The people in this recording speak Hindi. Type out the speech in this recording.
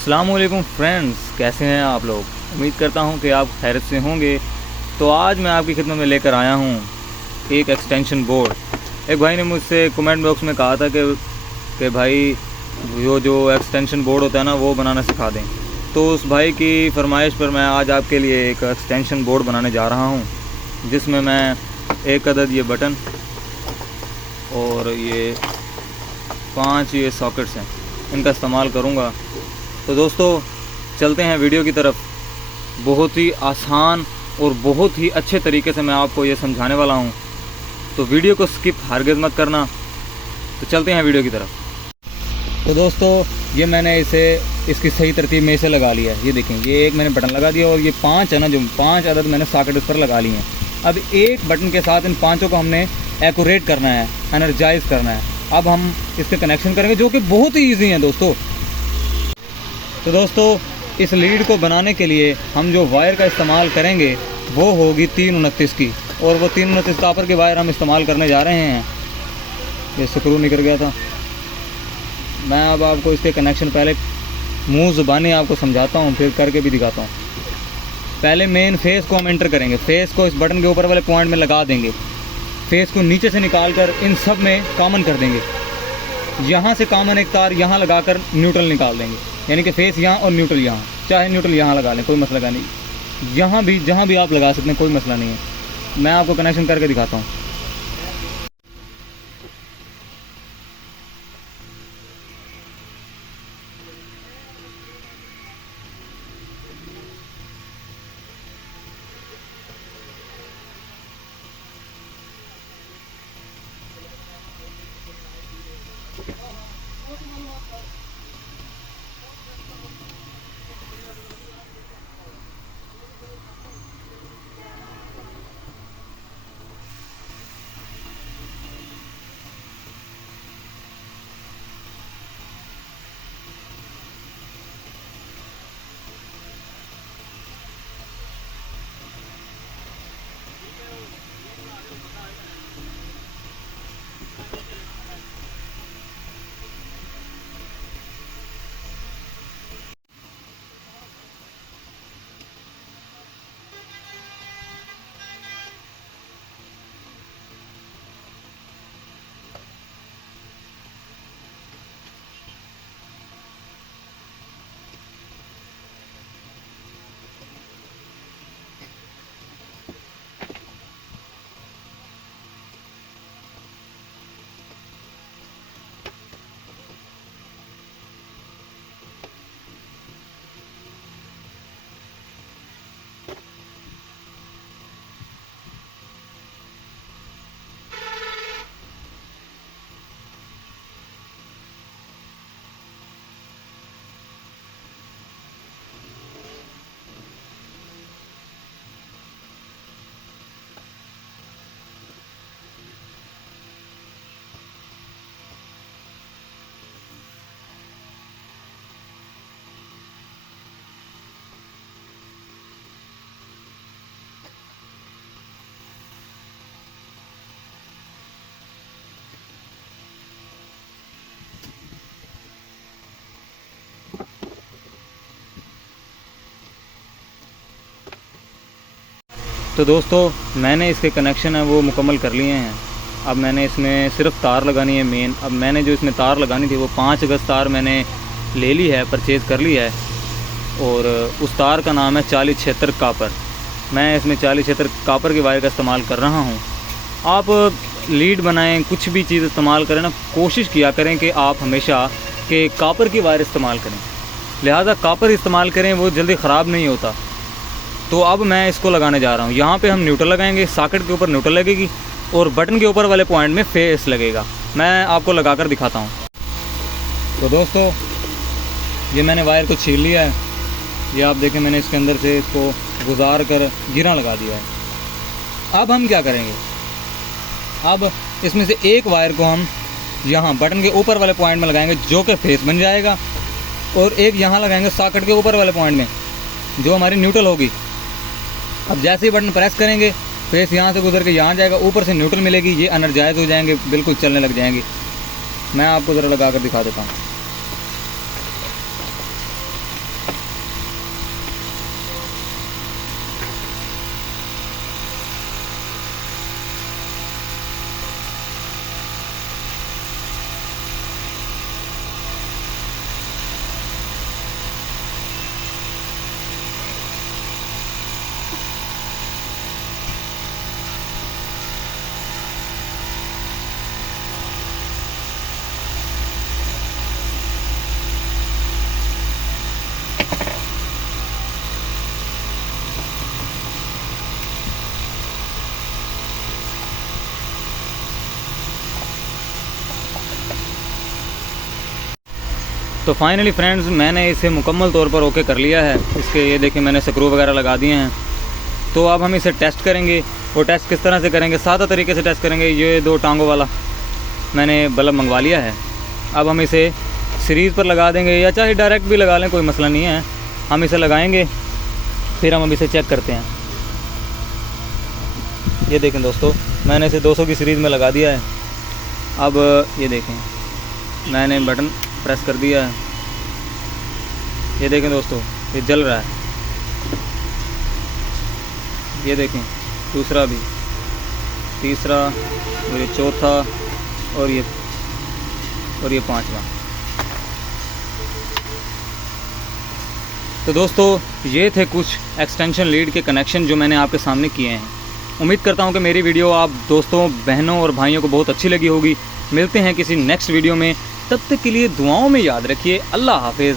अस्सलामुअलैकुम फ्रेंड्स, कैसे हैं आप लोग। उम्मीद करता हूं कि आप खैरियत से होंगे। तो आज मैं आपकी खिदमत में लेकर आया हूं एक एक्सटेंशन बोर्ड। एक भाई ने मुझसे कमेंट बॉक्स में कहा था कि भाई जो एक्सटेंशन बोर्ड होता है ना, वो बनाना सिखा दें। तो उस भाई की फरमाइश पर मैं आज आपके लिए एक एक्सटेंशन बोर्ड बनाने जा रहा हूं, जिसमें मैं एक अदद ये बटन और ये 5 ये सॉकेट्स हैं, इनका इस्तेमाल करूंगा। तो दोस्तों, चलते हैं वीडियो की तरफ। बहुत ही आसान और बहुत ही अच्छे तरीके से मैं आपको ये समझाने वाला हूँ, तो वीडियो को स्किप हरगिज़ मत करना। तो चलते हैं वीडियो की तरफ। तो दोस्तों, ये मैंने इसकी सही तरतीब में इसे लगा लिया है। ये देखें, ये एक मैंने बटन लगा दिया और ये 5 है ना, जो 5 अदद मैंने सॉकेट उस पर लगा लिए हैं। अब एक बटन के साथ इन 5 को हमने एक्यूरेट करना है, एनर्जाइज करना है। अब हम इसके कनेक्शन करेंगे, जो कि बहुत ही ईजी हैं दोस्तों। तो दोस्तों, इस लीड को बनाने के लिए हम जो वायर का इस्तेमाल करेंगे वो होगी 329 की, और वो 329 कापर की वायर हम इस्तेमाल करने जा रहे हैं। ये स्क्रू निकल गया था। मैं अब आपको इसके कनेक्शन पहले मुंह ज़ुबानी आपको समझाता हूँ, फिर करके भी दिखाता हूँ। पहले मेन फेस को हम एंटर करेंगे। फेस को इस बटन के ऊपर वाले पॉइंट में लगा देंगे। फेस को नीचे से निकाल कर इन सब में कॉमन कर देंगे। यहाँ से कॉमन एक तार यहाँ लगाकर न्यूट्रल निकाल देंगे, यानी कि फेस यहाँ और न्यूट्रल यहाँ। चाहे न्यूट्रल यहाँ लगा लें, कोई मसला नहीं। यहाँ भी जहाँ भी आप लगा सकते हैं, कोई मसला नहीं है। मैं आपको कनेक्शन करके दिखाता हूँ। तो दोस्तों, मैंने इसके कनेक्शन है वो मुकम्मल कर लिए हैं। अब मैंने इसमें सिर्फ तार लगानी है मेन। अब मैंने जो इसमें तार लगानी थी वो 5 गज तार मैंने ले ली है, परचेज़ कर ली है। और उस तार का नाम है 4076 कापर। मैं इसमें 4076 कापर की वायर का इस्तेमाल कर रहा हूँ। आप लीड बनाएं, कुछ भी चीज़ इस्तेमाल करें ना, कोशिश किया करें कि आप हमेशा के कापर की वायर इस्तेमाल करें। लिहाजा कापर इस्तेमाल करें, वो जल्दी ख़राब नहीं होता। तो अब मैं इसको लगाने जा रहा हूँ। यहाँ पे हम न्यूट्रल लगाएंगे, सॉकेट के ऊपर न्यूट्रल लगेगी और बटन के ऊपर वाले पॉइंट में फेस लगेगा। मैं आपको लगाकर दिखाता हूँ। तो दोस्तों, ये मैंने वायर को छील लिया है। ये आप देखें, मैंने इसके अंदर से इसको गुजार कर गिरा लगा दिया है। अब हम क्या करेंगे, अब इसमें से एक वायर को हम यहाँ बटन के ऊपर वाले पॉइंट में लगाएंगे, जो कि फेस बन जाएगा, और एक यहाँ लगाएंगे सॉकेट के ऊपर वाले पॉइंट में, जो हमारी न्यूट्रल होगी। अब जैसे ही बटन प्रेस करेंगे, फेस यहाँ से गुजर के यहाँ जाएगा, ऊपर से न्यूट्रल मिलेगी, ये एनर्जाइज हो जाएंगे, बिल्कुल चलने लग जाएंगे। मैं आपको ज़रा लगा कर दिखा देता हूँ। तो फाइनली फ्रेंड्स मैंने इसे मुकम्मल तौर पर ओके कर लिया है। इसके ये देखिए मैंने स्क्रू वगैरह लगा दिए हैं। तो अब हम इसे टेस्ट करेंगे। वो टेस्ट किस तरह से करेंगे, सादा तरीके से टेस्ट करेंगे। ये 2 टांगों वाला मैंने बल्ब मंगवा लिया है। अब हम इसे सीरीज़ पर लगा देंगे या चाहे डायरेक्ट भी लगा लें, कोई मसला नहीं है। हम इसे लगाएंगे, फिर हम अब इसे चेक करते हैं। ये देखें दोस्तों, मैंने इसे 200 की सीरीज़ में लगा दिया है। अब ये देखें मैंने बटन प्रेस कर दिया है। ये देखें दोस्तों, ये जल रहा है। ये देखें दूसरा भी, तीसरा और ये चौथा और ये 5वां। तो दोस्तों ये थे कुछ एक्सटेंशन लीड के कनेक्शन जो मैंने आपके सामने किए हैं। उम्मीद करता हूँ कि मेरी वीडियो आप दोस्तों, बहनों और भाइयों को बहुत अच्छी लगी होगी। मिलते हैं किसी नेक्स्ट वीडियो में, तब तक के लिए दुआओं में याद रखिए। अल्लाह हाफिज़।